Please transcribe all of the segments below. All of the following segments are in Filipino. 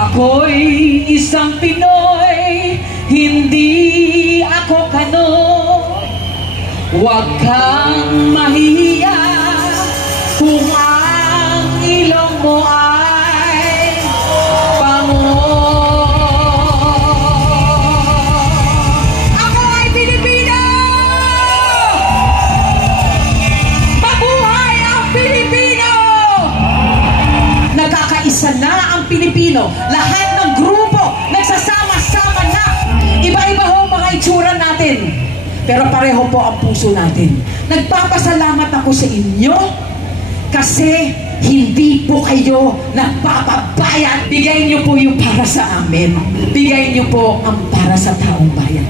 Ako'y isang Pinoy, hindi ako kano. Huwag kang mahihiya kung ang ilong mo ay bango. Ako ay Pilipino! Mabuhay ang Pilipino! Nagkakaisa na ang Pilipino. Lahat ng grupo nagsasama-sama na. Iba-iba ho mga itsura natin, pero pareho po ang puso natin. Nagpapasalamat ako sa inyo kasi hindi po kayo nagpapabayad. Bigay niyo po yung para sa amin. Bigay niyo po ang para sa taong bayan.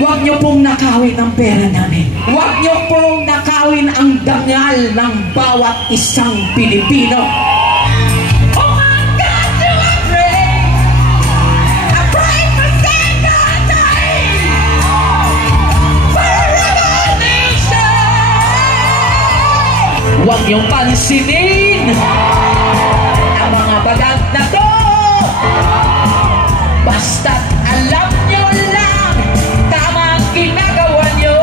Huwag niyo pong nakawin ang pera namin. Huwag niyo pong nakawin ang dangal ng bawat isang Pilipino. Huwag niyong pansinin ang mga bagat na to. Basta't alam niyo lang tama ang ginagawa niyo.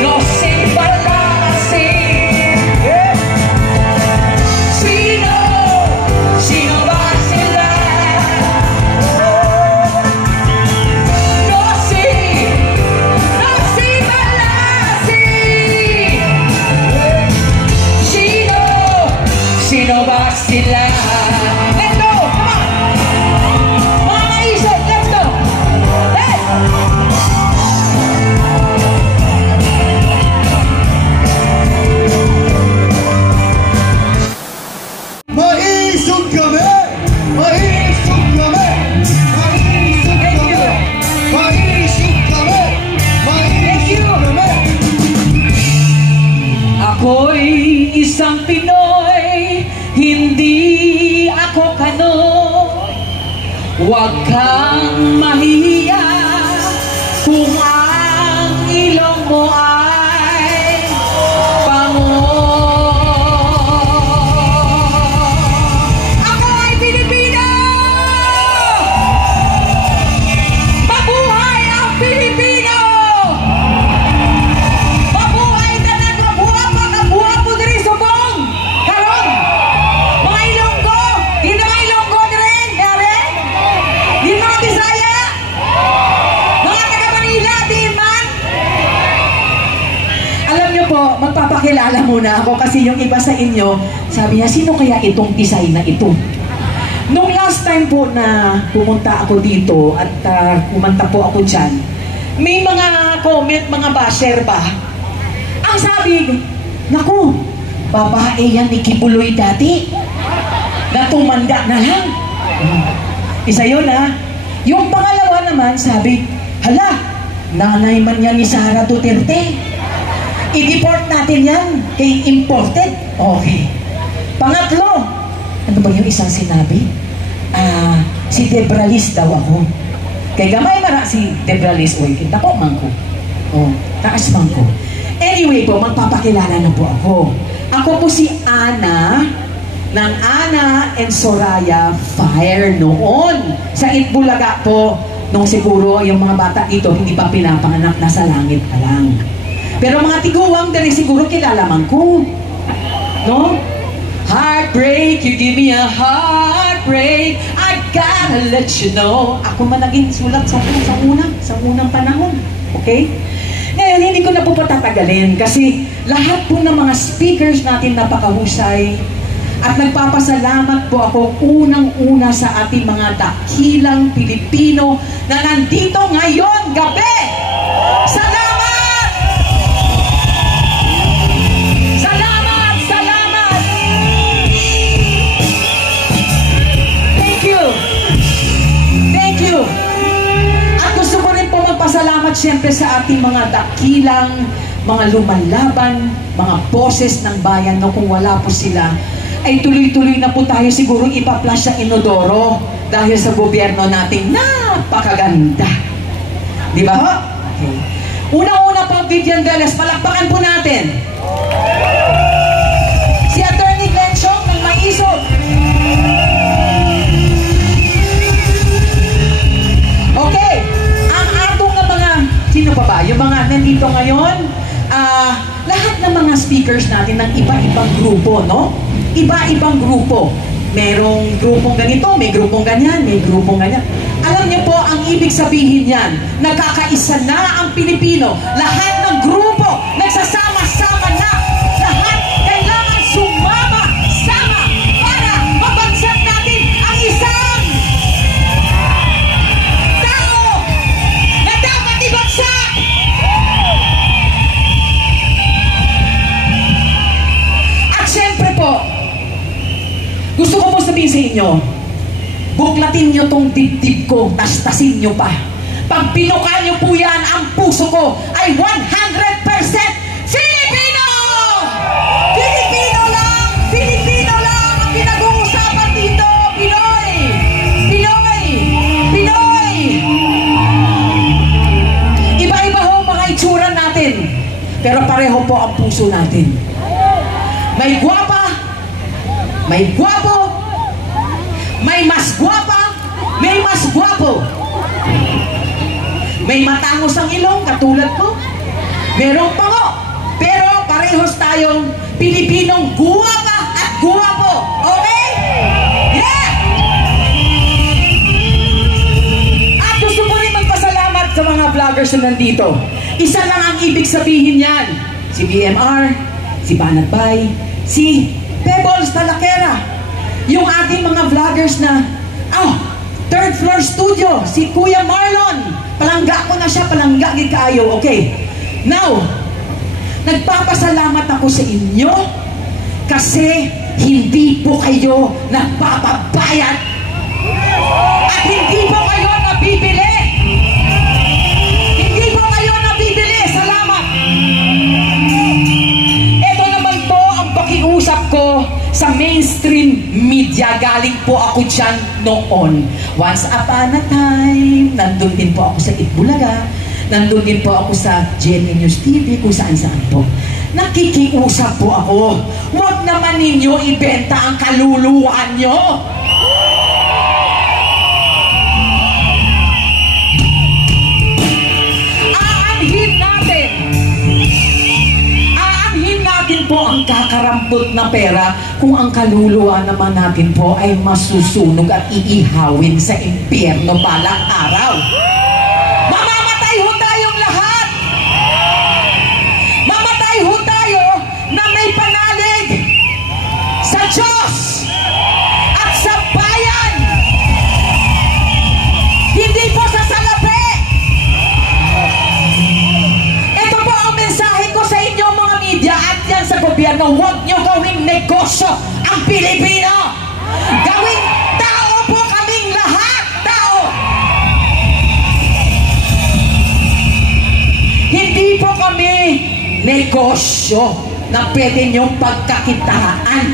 Nosing balasing. Sino ba sila? Sino ba sila? Let's go! Come on! Mga maisip, let's go! Let's! Maisip kami! Maisip kami! Maisip kami! Maisip kami! Maisip kami! Ako'y isang Pinoy, hindi ako kano. Huwag kang mahihiya kung ang ilong mo ay bango. Ako ay Pilipino! Mabuhay ang Pilipino! Mabuhay ka na kabuha-kabuha diri subong! Karon! Mga Ilonggo! Di na mga Ilonggo rin! Yari? Di mga Bisaya? Mga taga-Manila, di man? Alam niyo po, magpapakilala muna ako kasi yung iba sa inyo, sabi niya, sino kaya itong Bisay na ito? Nung last time po na pumunta ako dito at kumanta po ako dyan, may mga comment, mga basher ba? Ang sabi, naku, babae yan ni Kibuloy dati. Natumanda na lang. Isa yun ha. Yung pangalawa naman, sabi, hala, nanay man yan ni Sara Duterte. I-deport natin yan kay imported. Okay. Pangatlo, ano ba yung isang sinabi? Si Debralis daw ako. Kay gamay mara si Debralis. Uy, kita po, mangko. Oh, taas mangko. Anyway po, magpapakilala na po ako. Ako po si Ana ng Ana and Soraya Fire noon. Sa Itbulaga po, nung siguro yung mga bata dito hindi pa pinapanganak, nasa langit pa lang. Pero mga tiguwang dali siguro kilalaman ko. No? Heartbreak, you give me a heartbreak, I gotta let you know. Ako man naging sulat sa unang panahon. Okay? Ngayon, hindi ko na po patatagalin kasi lahat po ng mga speakers natin napakahusay at nagpapasalamat po ako unang-una sa ating mga dakilang Pilipino na nandito ngayon gabi. Salamat! Salamat! Salamat! Thank you! Thank you! At gusto ko rin po magpasalamat siyempre sa ating mga dakilang, mga lumalaban, mga boses ng bayan, no, kung wala po sila, ay tuloy-tuloy na po tayo siguro ipa-flash sa inodoro dahil sa gobyerno nating napakaganda. Di ba? Okay. Una-una po, Vivian Velas, palakpakan po natin. Si Attorney Glenn Chong ng Maiso, nandito ngayon, lahat ng mga speakers natin ng iba-ibang grupo, no? Iba-ibang grupo. Merong grupong ganito, may grupong ganyan, may grupong ganyan. Alam niyo po, ang ibig sabihin yan, nagkakaisa na ang Pilipino. Lahat ng grupo, nagsasama-sama na. Lahat kailangan sumama-sama para mabansag natin ang isang tao na dapat ibagsak. At syempre po, gusto ko po sabihin sa inyo, buklatin nyo tong dibdib ko, tastasin nyo pa. Pag pinuka nyo po yan, ang puso ko ay 100% Filipino! Filipino lang! Filipino lang ang pinag-uusapan dito! Pinoy! Pinoy! Pinoy! Iba-iba ho mga itsura natin, pero pareho po ang puso natin. May gwapa, may gwapo, may mas gwapa, may mas gwapo. May matangos ang ilong, katulad ko. Merong pango. Pero parehos tayong Pilipinong gwapa at gwapo. Okay? Yeah! At gusto ko rin magpasalamat sa mga vloggers na nandito. Isa lang ang ibig sabihin yan. Si BMR, si Banat Bay, si Pebbles Talakera. Yung ating mga vloggers na, third floor studio, si Kuya Marlon. Palangga ko na siya, palangga gikayo. Okay. Now, nagpapasalamat ako sa inyo kasi hindi po kayo nagpapabayad at hindi po kayo nabibili. Hindi po kayo nabibili. Salamat. Ito naman po ang pakiusap ko sa mainstream media. Galing po ako dyan noon. Once upon a time, nandun din po ako sa Itbulaga, nandun din po ako sa GMA News TV, kung saan-saan po. Nakikiusap po ako. Huwag naman ninyo ibenta ang kaluluwa nyo. Aanhin natin po ang kakarampot na pera kung ang kaluluwa naman natin po ay masusunog at iihawin sa impyerno balang araw. Mamamatay ho tayong lahat! Mamatay ho tayo na may panalig sa Diyos at sa bayan! Hindi po sa salapi! Ito po ang mensahe ko sa inyo mga media at yan sa gobyerno. Huwag nyo gawing negosyo ang Pilipino. Gawing tao po kaming lahat. Tao. Hindi po kami negosyo na pwede nyong pagkakitaan.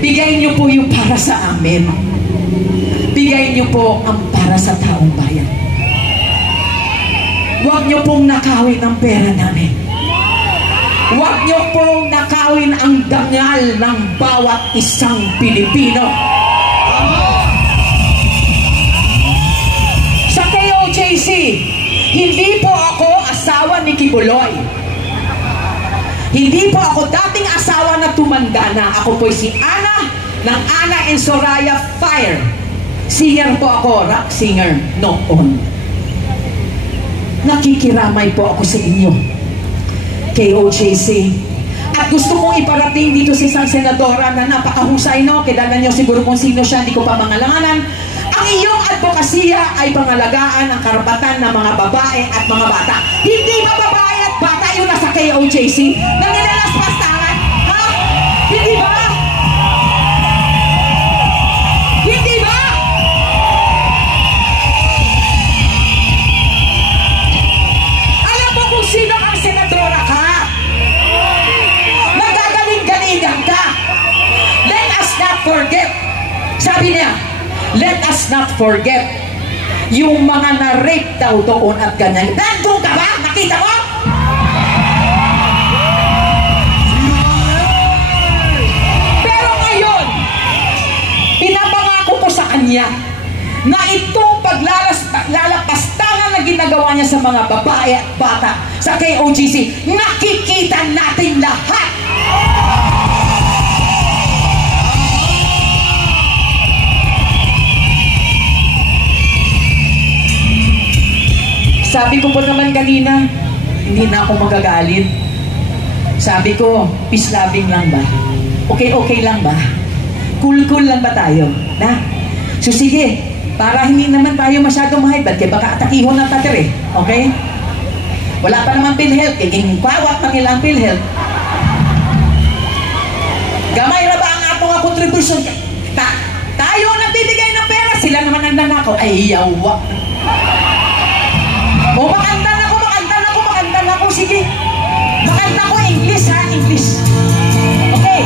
Bigay nyo po yung para sa amin. Bigay nyo po ang para sa taong bayan. Huwag nyo pong nakawin ang pera namin. Huwag nyo pong nakawin ang dangal ng bawat isang Pilipino. Sa KOJC, hindi po ako asawa ni Kibuloy. Hindi po ako dating asawa na tumanda na. Ako po si Ana ng Ana and Soraya Fire. Singer po ako, rock singer noon. Nakikiramay po ako sa inyo, KOJC. At gusto kong iparating dito sa isang senadora na napakahusay, no? Kilala nyo siguro kung sino siya, hindi ko pa mangalanganan. Ang iyong advokasya ay pangalagaan ang karapatan ng mga babae at mga bata. Hindi ba babae at bata yung nasa KOJC? Nang nilalaspastangan? Ha? Hindi ba? Hindi ba? Alam mo kung sino ang senadora ka? Nagagaling-galingan ka. Let us not forget. Sabi niya, let us not forget yung mga na-rape daw doon at ganyan. Nandun ka ba? Nakita mo? Pero ngayon, pinapangako ko sa kanya na itong paglalapastangan na ginagawa niya sa mga babae at bata sa KOGC. Nakikita natin lahat! Sabi ko po naman kanina, hindi na ako magagalit. Sabi ko, peace loving lang ba? Okay lang ba? Cool lang ba tayo? Na? So sige, para hindi naman tayo masyadong mahibad, kaya baka atakihon ng tatir eh. Okay? Wala pa naman PhilHealth, kaging pawat ng ilang PhilHealth. Gamay na ba ang atong contribution? Tayo ang nagbibigay ng pera, sila naman ang nanakaw. Ay, yawa. O, makanta na ako, sige. Makanta ko English ha, English. Okay.